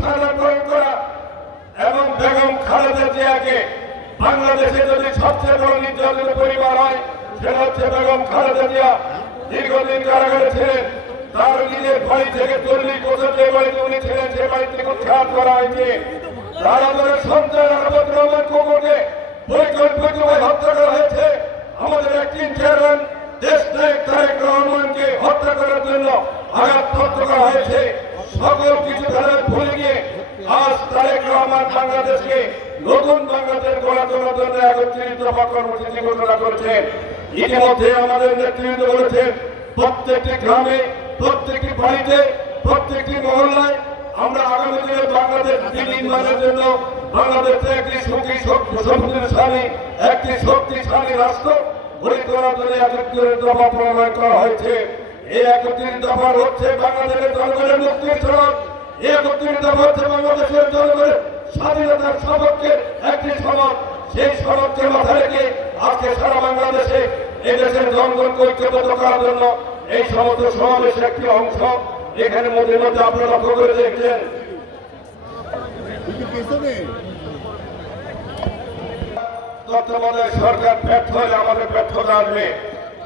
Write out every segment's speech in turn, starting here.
স্থানান্তরণ করা এবং বেগম খালেদা জিয়াকে বাংলাদেশে যদি সবচেয়ে বড় নির্যাতিত পরিবার হয়, সেটা হচ্ছে বেগম খালেদা জিয়া। দীর্ঘদিন কারাগারে ছিলেন, তার নিজের বাড়ি থেকে চল্লিশ বছর যে বাড়িতে উনি ছিলেন, সে বাড়ি থেকে উৎখাত করা হয়েছে। তার আমাদের সন্তান আহমদ রহমান কোকোকে পরিকল্পিতভাবে হত্যা করা হয়েছে। আমাদের একটি চেয়ারম্যান, দেশ নায়ক তারেক রহমানকে হত্যা করার জন্য আঘাতপ্রাপ্ত করা হয়েছে। সকল কিছু তাদের ভুলে গিয়ে আজ তারেক রহমান বাংলাদেশকে নতুন বাংলাদেশ গড়া তোলার জন্য একত্রিত কর্মসূচি ঘোষণা করেছেন। ইতিমধ্যে আমাদের নেতৃত্ব বলেছেন, প্রত্যেকটি গ্রামে, প্রত্যেকটি বাড়িতে, প্রত্যেকটি মহল্লায় আমরা আগামী দিনে বাংলাদেশ নির্মাণের জন্য বাংলাদেশে একটি সুখী শক্তিশালী, একটি শক্তিশালী রাষ্ট্র গড়ে তোলার জন্য একত্রিত প্রণয়ন করা হয়েছে। এই একত্রিত দফা হচ্ছে বাংলাদেশের জনগণের মুক্তির সড়ক এই একত্রিত দফা হচ্ছে বাংলাদেশের জনগণের স্বাধীনতার সপক্ষে একটি সমাজ। সেই সড়ককে সারা বাংলাদেশে এই দেশের জনগণকে ঐক্যবদ্ধ জন্য এই সমস্ত একটি অংশ এখানে মধ্যে মধ্যে আপনারা লক্ষ্য করে দেখছেন। তত্ত্বাবধায়ক সরকার ব্যর্থ হলে আমাদের ব্যর্থতা আসবে।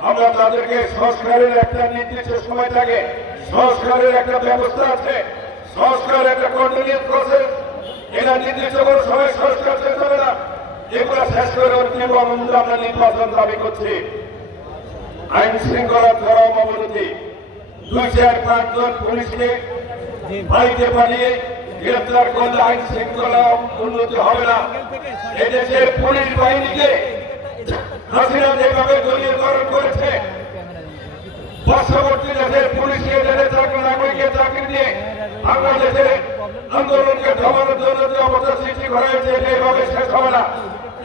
আমরা তাদেরকে সংস্কারের একটা নির্দিষ্ট সময় থাকে সংস্কারের একটা ব্যবস্থা আছে। সংস্কার একটা কন্টিনিউস প্রসেস এটা নির্দিষ্ট কোনো সময় সংস্কার শেষ হবে না। এগুলো শেষ করে আমরা নির্বাচন দাবি করছি। আইন শৃঙ্খলা চরম অবনতি। চার পাঁচজন পুলিশকে বাড়িতে পাঠিয়ে গ্রেফতার করলে আইন শৃঙ্খলা উন্নতি হবে না। এদেশের পুলিশ বাহিনীকে হাসিনা যেভাবে দলীয়করণ করেছে পার্শ্ববর্তী দেশের পুলিশকে দেশে চাকরি নাগরিকের চাকরি দিয়ে বাংলাদেশের আন্দোলনকে থামানোর জন্য যে অবস্থা সৃষ্টি করা হয়েছে এটা এভাবে শেষ হবে না।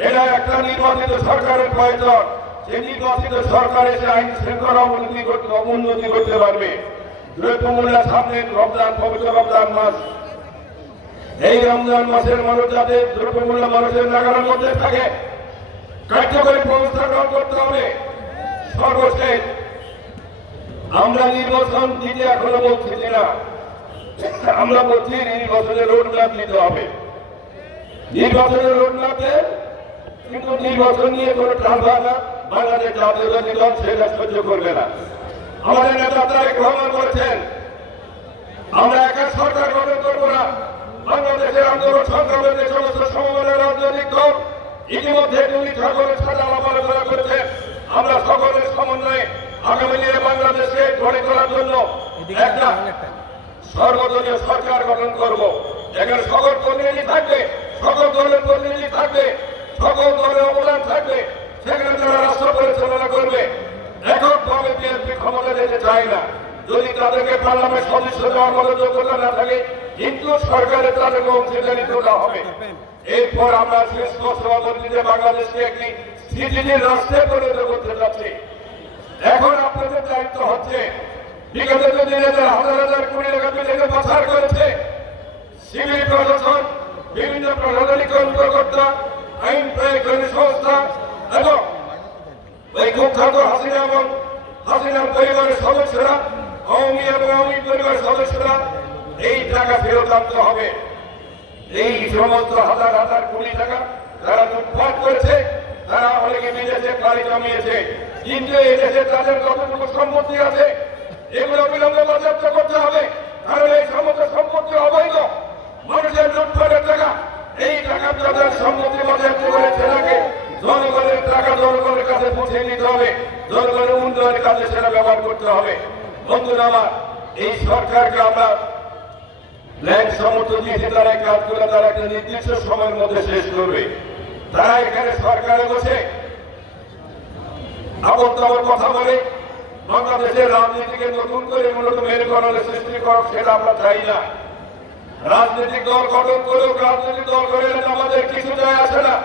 এটা একটা নির্বাচিত সরকারের প্রয়োজন। যে নির্বাচিত সরকার এসে আইন শৃঙ্খলা উন্নতি করতে উন্নতি করতে পারবে। দ্রব্যমূল্যের সামনে রমজান, পবিত্র রমজান মাস। এই রমজান মাসের মানুষ যাতে দ্রব্যমূল্য মানুষের নাগালের মধ্যে থাকে, কার্যকরী ব্যবস্থা গ্রহণ করতে হবে। সর্বশেষ আমরা নির্বাচন দিতে এখনও বলছি না। আমরা বলছি নির্বাচনের রোড ম্যাপ নিতে হবে। নির্বাচনের রোড ম্যাপে কিন্তু নির্বাচন নিয়ে কোনো বাংলাদেশ সেটা সহ্য করবে না। আমরা একা সরকার করব না। ইতিমধ্যে করেছেন আমরা সকলের সমন্বয়ে আগামী দিনে বাংলাদেশকে গড়ে তোলার জন্য একটা সর্বদলীয় সরকার গঠন করব। এখানে সকল প্রতিনিধি থাকবে সকল দলের প্রতিনিধি থাকবে সকল দলের অবদান থাকবে। সেখানে তারা রাষ্ট্র পরিচালনা করবে এককভাবে বিএনপি ক্ষমতা যেতে চায় না। যদি তাদেরকে পার্লামেন্ট সদস্য দেওয়ার মতো যোগ্যতা না থাকে কিন্তু সরকারের তাদেরকে অংশীদারি তোলা হবে। এরপর আমরা বলছি যে বাংলাদেশকে একটি স্থিতিশীল রাষ্ট্রে পরিণত করতে যাচ্ছি। এখন আপনাদের দায়িত্ব হচ্ছে বিগত দিনে যারা হাজার হাজার কোটি টাকা বিদেশে পাচার করেছে, সিভিল প্রশাসন, বিভিন্ন প্রশাসনিক কর্মকর্তা আইন প্রয়োগকারী সংস্থা এবং ওই কুখ্যাত হাসিনা এবং হাসিনার পরিবারের সদস্যরা, আওয়ামী এবং আওয়ামী পরিবারের সদস্যরা এই টাকা ফেরত আনতে হবে। এই সমস্ত হাজার হাজার কোটি টাকা যারা লুটপাট করেছে, তারা অনেকে বিদেশে বাড়ি জমিয়েছে। কিন্তু এই দেশে তাদের কতটুকু সম্পত্তি আছে, এগুলো বিলম্বে বাজেয়াপ্ত করতে হবে। কারণ এই সমস্ত সম্পত্তি অবৈধ। মানুষের লুটপাটের টাকা, এই টাকা তাদের সম্পত্তি টাকা জনগণের কাছে পৌঁছে দিতে হবে। উন্নয়নের কাজে সেটা ব্যবহার করতে হবে। বন্ধুরা আমার, এই সরকারকে আমরা ল্যান্ড সমর্থ তারা কাজগুলো নির্দিষ্ট সময়ের মধ্যে শেষ করবে। তারা এখানে সরকারে বসে আবর তাবর কথা বলে, বাংলাদেশের রাজনীতিকে নতুন করে মূলত মেরুকরণের সৃষ্টি করুক সেটা আমরা চাই না। রাজনৈতিক দল গঠন করুক, রাজনৈতিক দল করে আমাদের কিছু যায় আসে না।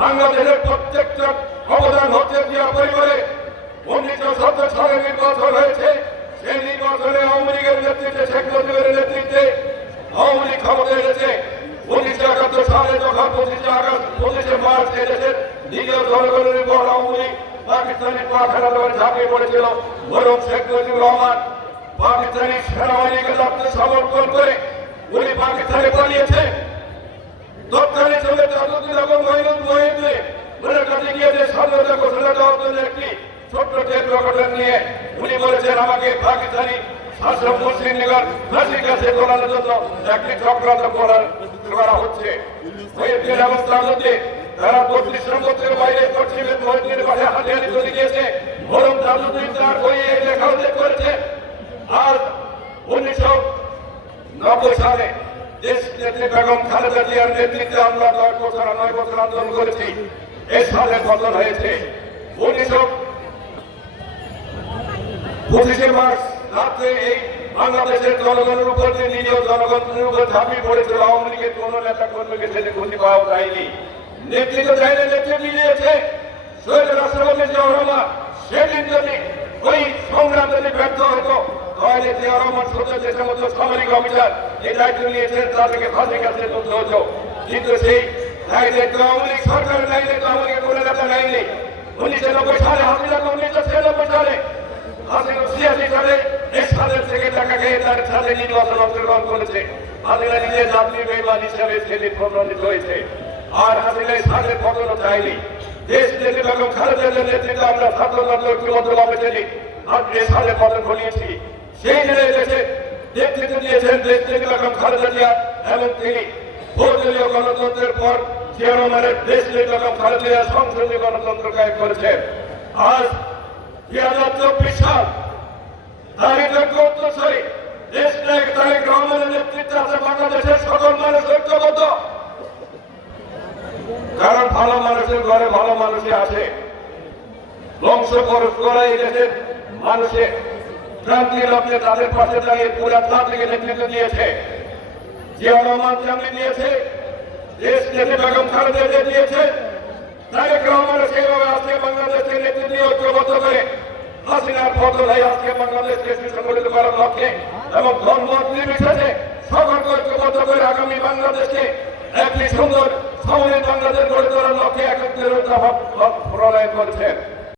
বাংলাদেশের প্রত্যেকটা অবদান হচ্ছে জিয়া পরিবারে উনিশশো সত্তর সালে নির্বাচন হয়েছে, সেই নির্বাচনে আওয়ামী লীগের নেতৃত্বে শেখ মুজিবের নেতৃত্বে আওয়ামী লীগ ক্ষমতা এনেছে উনিশশো একাত্তর সালে যখন পঁচিশে আগস্ট, পঁচিশে মার্চ এনেছে দ্বিতীয় জনগণের উপর আওয়ামী লীগ পাকিস্তানি পাখানা যখন ঝাঁপিয়ে পড়েছিল বরং শেখ মুজিবুর রহমান। পাকিস্তানি সেনাবাহিনীকে রক্ত সমর্পণ করে উনি পাকিস্তানে পালিয়েছে। তৎকালীন সময় তাজুদ্দিন এবং মহিনুল মহিউদ্দিন ওনার কাছে গিয়ে যে স্বাধীনতা ঘোষণা দেওয়ার একটি ছোট্ট টেপ রেকর্ডার নিয়ে উনি বলেছেন, আমাকে পাকিস্তানি শাসক মুসলিম ফাঁসির কাছে তোলানোর জন্য একটি চক্রান্ত করার করা হচ্ছে। এবং তাজুদ্দিন তারা বত্রিশ সম্পত্তির বাইরে পশ্চিমের মহিউদ্দিনের পাশে হাতিয়ারি তুলে গিয়েছে। বরং তাজুদ্দিন তার বইয়ে লেখা উল্লেখ করেছে। আর উনিশশো নব্বই সালে দেশ নেত্রী বেগম খালেদা জিয়ার নেতৃত্বে আমরা নয় বছর নয় বছর আন্দোলন করেছি। এই সালে পতন হয়েছে। উনিশশো পঁচিশে মার্চ রাত্রে এই বাংলাদেশের জনগণের উপর যে নিরীহ জনগণের উপর ঝাঁপিয়ে পড়েছিল, আওয়ামী লীগের কোন নেতা কর্মীকে সেটা খুঁজে পাওয়া যায়নি। নেতৃত্ব চাইলে নেতৃত্ব মিলিয়েছে। শহীদ রাষ্ট্রপতি জিয়াউর রহমান, সেদিন যদি ওই সংগ্রাম যদি ব্যর্থ হতো, তাহলে জিয়াউর রহমান সত্য যে সমস্ত সামরিক অফিসার এই দায়িত্ব নিয়েছেন তাদেরকে ফাঁসির কাছে তুলতে হতো। কিন্তু সেই দায় দায়িত্ব আওয়ামী লীগ সরকারের দায় দায়িত্ব আওয়ামী লীগের কোনো নেতা নেয়নি উনিশশো নব্বই সালে হাজিরা উনিশশো ছিয়ানব্বই সালে হাসিনা ছিয়াশি সালে এরশাদের থেকে টাকা খেয়ে তার সাথে নির্বাচন অংশগ্রহণ করেছে। হাসিনা নিজের জাতীয় বেমান হিসাবে সেদিন প্রমাণিত হয়েছে। আর হাসিনা সাথে পতনও চায়নি দেশ নেত্রী বেগম খালেদা নেতৃত্বে আমরা ছাত্রদল ঐক্যবদ্ধভাবে চিনি আর এ সালে পতন ঘটিয়েছি সেই জেনে দেশে নেতৃত্ব দিয়েছেন দেশ নেত্রী বেগম খালেদা জিয়া এবং তিনি। বহুদলীয় গণতন্ত্রের পর জিয়া রহমানের দেশ নেত্রী বেগম খালেদা জিয়া সংসদীয় গণতন্ত্র কায়েম করেছেন। আজ দুই হাজার চব্বিশ সাল তারিখ দেশ নায়ক তারেক রহমানের নেতৃত্বে আছে বাংলাদেশের সকল মানুষ ঐক্যবদ্ধ। কারণ ভালো মানুষের ঘরে ভালো মানুষই আছে। বংশ খরচ করা এই দেশের মানুষের তাদের পাশে দাঁড়িয়ে পুরা জাতিকে নেতৃত্ব দিয়েছে। জিয়া রহমান যেমনি দিয়েছে এবং ধর্ম ঐক্যবদ্ধ করে আগামী বাংলাদেশকে একটি সুন্দর সমৃদ্ধ বাংলাদেশ গড়ে তোলার লক্ষ্যে একত্রিত প্রণয়ন করেছেন